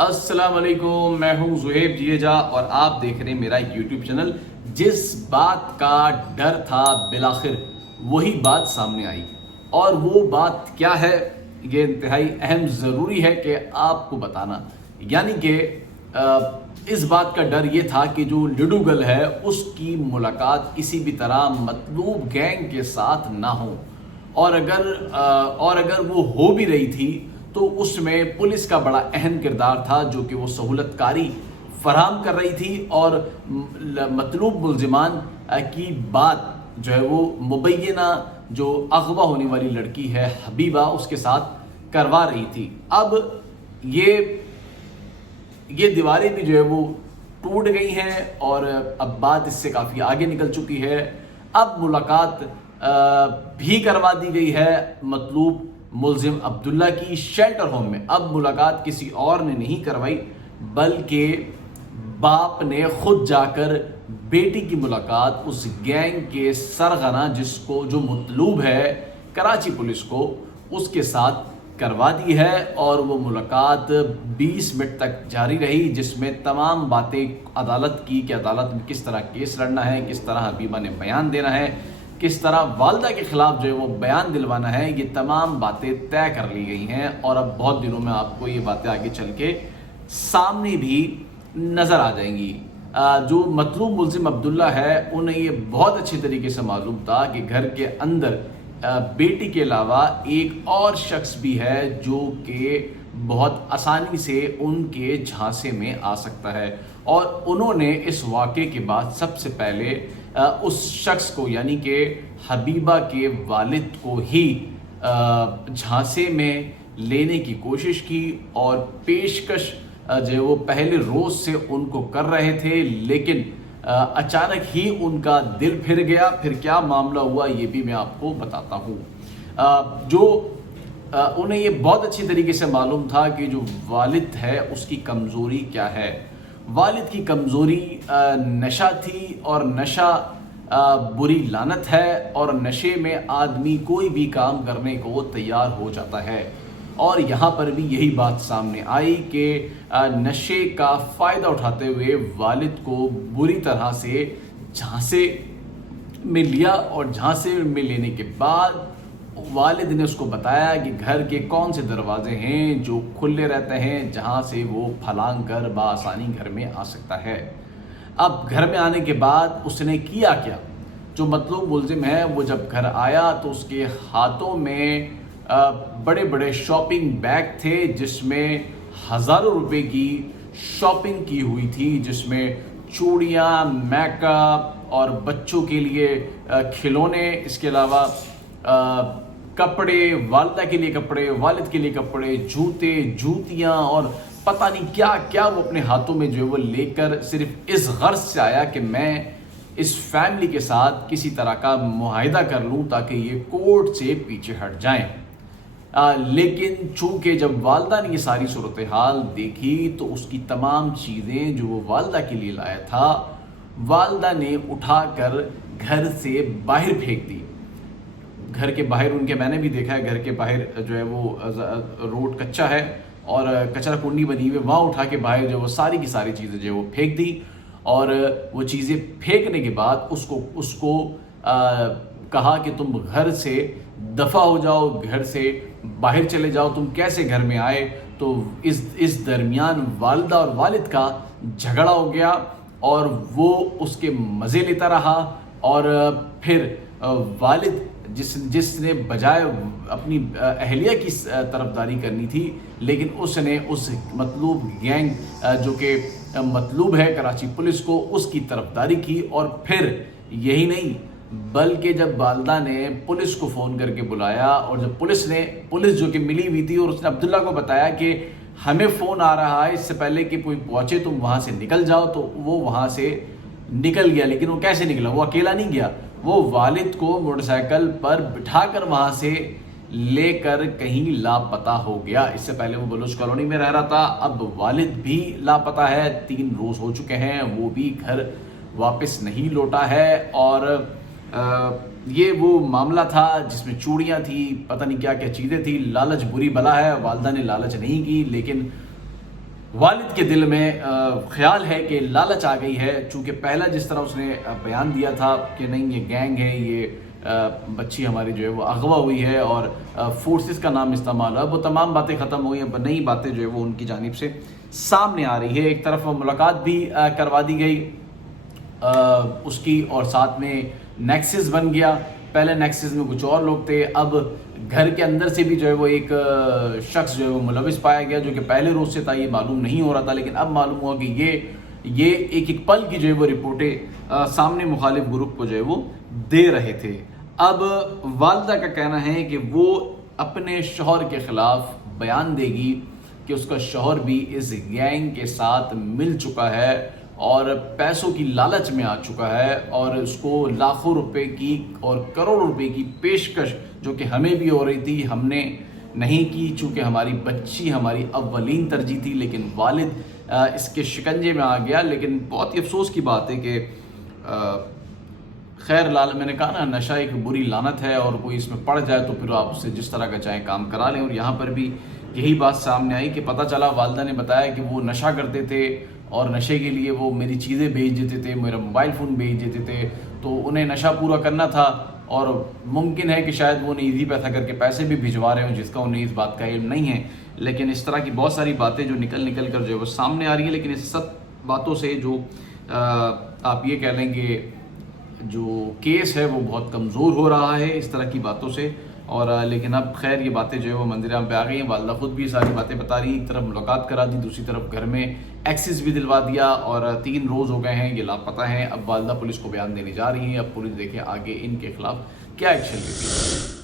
السلام علیکم، میں ہوں زہیب جیجا اور آپ دیکھ رہے ہیں میرا یوٹیوب چینل۔ جس بات کا ڈر تھا بالآخر وہی بات سامنے آئی، اور وہ بات کیا ہے یہ انتہائی اہم ضروری ہے کہ آپ کو بتانا۔ یعنی کہ اس بات کا ڈر یہ تھا کہ جو لڈو گل ہے اس کی ملاقات کسی بھی طرح مطلوب گینگ کے ساتھ نہ ہو، اور اگر وہ ہو بھی رہی تھی تو اس میں پولیس کا بڑا اہم کردار تھا، جو کہ وہ سہولت کاری فراہم کر رہی تھی اور مطلوب ملزمان کی بات جو ہے وہ مبینہ جو اغوا ہونے والی لڑکی ہے حبیبہ اس کے ساتھ کروا رہی تھی۔ اب یہ دیواریں بھی جو ہے وہ ٹوٹ گئی ہیں اور اب بات اس سے کافی آگے نکل چکی ہے۔ اب ملاقات بھی کروا دی گئی ہے مطلوب ملزم عبداللہ کی شیلٹر ہوم میں۔ اب ملاقات کسی اور نے نہیں کروائی بلکہ باپ نے خود جا کر بیٹی کی ملاقات اس گینگ کے سرغنہ جو مطلوب ہے کراچی پولیس کو، اس کے ساتھ کروا دی ہے، اور وہ ملاقات 20 منٹ تک جاری رہی، جس میں تمام باتیں عدالت کی کہ عدالت میں کس طرح کیس لڑنا ہے، کس طرح حبیبہ نے بیان دینا ہے، کس طرح والدہ کے خلاف جو ہے وہ بیان دلوانا ہے، یہ تمام باتیں طے کر لی گئی ہیں، اور اب بہت دنوں میں آپ کو یہ باتیں آگے چل کے سامنے بھی نظر آ جائیں گی۔ جو مطلوب ملزم عبداللہ ہے انہیں یہ بہت اچھی طریقے سے معلوم تھا کہ گھر کے اندر بیٹی کے علاوہ ایک اور شخص بھی ہے جو کہ بہت آسانی سے ان کے جھانسے میں آ سکتا ہے، اور انہوں نے اس واقعے کے بعد سب سے پہلے اس شخص کو یعنی کہ حبیبہ کے والد کو ہی جھانسے میں لینے کی کوشش کی، اور پیشکش جو وہ پہلے روز سے ان کو کر رہے تھے، لیکن اچانک ہی ان کا دل پھر گیا۔ پھر کیا معاملہ ہوا یہ بھی میں آپ کو بتاتا ہوں۔ انہیں یہ بہت اچھی طریقے سے معلوم تھا کہ جو والد ہے اس کی کمزوری کیا ہے۔ والد کی کمزوری نشہ تھی، اور نشہ بری لعنت ہے، اور نشے میں آدمی کوئی بھی کام کرنے کو تیار ہو جاتا ہے، اور یہاں پر بھی یہی بات سامنے آئی کہ نشے کا فائدہ اٹھاتے ہوئے والد کو بری طرح سے جھانسے میں لیا، اور جھانسے میں لینے کے بعد والد نے اس کو بتایا کہ گھر کے کون سے دروازے ہیں جو کھلے رہتے ہیں جہاں سے وہ پھلانگ کر بآسانی گھر میں آ سکتا ہے۔ اب گھر میں آنے کے بعد اس نے کیا کیا؟ جو مطلوب ملزم ہے وہ جب گھر آیا تو اس کے ہاتھوں میں بڑے بڑے شاپنگ بیگ تھے، جس میں ہزاروں روپے کی شاپنگ کی ہوئی تھی، جس میں چوڑیاں، میک اپ اور بچوں کے لیے کھلونے، اس کے علاوہ کپڑے، والدہ کے لیے کپڑے، والد کے لیے کپڑے، جوتے، جوتیاں اور پتہ نہیں کیا کیا وہ اپنے ہاتھوں میں جو وہ لے کر صرف اس غرض سے آیا کہ میں اس فیملی کے ساتھ کسی طرح کا معاہدہ کر لوں تاکہ یہ کورٹ سے پیچھے ہٹ جائیں۔ لیکن چونکہ جب والدہ نے یہ ساری صورتحال دیکھی تو اس کی تمام چیزیں جو وہ والدہ کے لیے لایا تھا والدہ نے اٹھا کر گھر سے باہر پھینک دی۔ گھر کے باہر ان کے میں نے بھی دیکھا ہے، گھر کے باہر جو ہے وہ روڈ کچا ہے اور کچرا کنڈی بنی ہوئی، وہاں اٹھا کے باہر جو وہ ساری کی ساری چیزیں جو وہ پھینک دی، اور وہ چیزیں پھینکنے کے بعد اس کو کہا کہ تم گھر سے دفع ہو جاؤ، گھر سے باہر چلے جاؤ، تم کیسے گھر میں آئے؟ تو اس درمیان والدہ اور والد کا جھگڑا ہو گیا، اور وہ اس کے مزے لیتا رہا، اور پھر والد جس نے بجائے اپنی اہلیہ کی طرفداری کرنی تھی، لیکن اس نے اس مطلوب گینگ جو کہ مطلوب ہے کراچی پولیس کو، اس کی طرفداری کی۔ اور پھر یہی نہیں بلکہ جب والدہ نے پولیس کو فون کر کے بلایا، اور جب پولیس جو کہ ملی ہوئی تھی، اور اس نے عبداللہ کو بتایا کہ ہمیں فون آ رہا ہے، اس سے پہلے کہ کوئی پہنچے تم وہاں سے نکل جاؤ، تو وہ وہاں سے نکل گیا۔ لیکن وہ کیسے نکلا؟ وہ اکیلا نہیں گیا، وہ والد کو موٹر سائیکل پر بٹھا کر وہاں سے لے کر کہیں لاپتہ ہو گیا۔ اس سے پہلے وہ بلوچ کالونی میں رہ رہا تھا، اب والد بھی لاپتہ ہے، 3 روز ہو چکے ہیں، وہ بھی گھر واپس نہیں لوٹا ہے۔ اور یہ وہ معاملہ تھا جس میں چوڑیاں تھی، پتہ نہیں کیا کیا چیزیں تھی۔ لالچ بری بلا ہے، والدہ نے لالچ نہیں کی، لیکن والد کے دل میں خیال ہے کہ لالچ آ گئی ہے، چونکہ پہلا جس طرح اس نے بیان دیا تھا کہ نہیں یہ گینگ ہے، یہ بچی ہماری جو ہے وہ اغوا ہوئی ہے اور فورسز کا نام استعمال ہے، وہ تمام باتیں ختم ہوئی ہیں، نئی باتیں جو ہے وہ ان کی جانب سے سامنے آ رہی ہے۔ ایک طرف ملاقات بھی کروا دی گئی اس کی، اور ساتھ میں نیکسس بن گیا۔ پہلے نیکسس میں کچھ اور لوگ تھے، اب گھر کے اندر سے بھی جو ہے وہ ایک شخص جو ہے وہ ملوث پایا گیا، جو کہ پہلے روز سے تھا یہ معلوم نہیں ہو رہا تھا، لیکن اب معلوم ہوا کہ یہ ایک پل کی جو ہے وہ رپورٹیں سامنے مخالف گروپ کو جو ہے وہ دے رہے تھے۔ اب والدہ کا کہنا ہے کہ وہ اپنے شوہر کے خلاف بیان دے گی کہ اس کا شوہر بھی اس گینگ کے ساتھ مل چکا ہے اور پیسوں کی لالچ میں آ چکا ہے، اور اس کو لاکھوں روپے کی اور کروڑوں روپے کی پیشکش جو کہ ہمیں بھی ہو رہی تھی، ہم نے نہیں کی چونکہ ہماری بچی ہماری اولین ترجیح تھی، لیکن والد اس کے شکنجے میں آ گیا۔ لیکن بہت ہی افسوس کی بات ہے کہ خیر لال میں نے کہا نا، نشہ ایک بری لعنت ہے، اور کوئی اس میں پڑ جائے تو پھر آپ اس سے جس طرح کا چاہیں کام کرا لیں، اور یہاں پر بھی یہی بات سامنے آئی کہ پتہ چلا والدہ نے بتایا کہ وہ نشہ کرتے تھے اور نشے کے لیے وہ میری چیزیں بھیج دیتے تھے، میرا موبائل فون بھیج دیتے تھے، تو انہیں نشہ پورا کرنا تھا، اور ممکن ہے کہ شاید وہ انہیں ایزی پیسہ کر کے پیسے بھی بھجوا رہے ہوں جس کا انہیں اس بات کا علم نہیں ہے۔ لیکن اس طرح کی بہت ساری باتیں جو نکل کر جو ہے وہ سامنے آ رہی ہیں، لیکن اس سب باتوں سے جو آپ یہ کہہ لیں کہ جو کیس ہے وہ بہت کمزور ہو رہا ہے اس طرح کی باتوں سے، اور لیکن اب خیر یہ باتیں جو ہے وہ منظر عام پہ آ گئی ہیں۔ والدہ خود بھی ساری باتیں بتا رہی ہیں، ایک طرف ملاقات کرا دی، دوسری طرف گھر میں ایکسس بھی دلوا دیا، اور 3 روز ہو گئے ہیں یہ لاپتہ ہیں۔ اب والدہ پولیس کو بیان دینے جا رہی ہیں، اب پولیس دیکھیں آگے ان کے خلاف کیا ایکشن لیتی ہے۔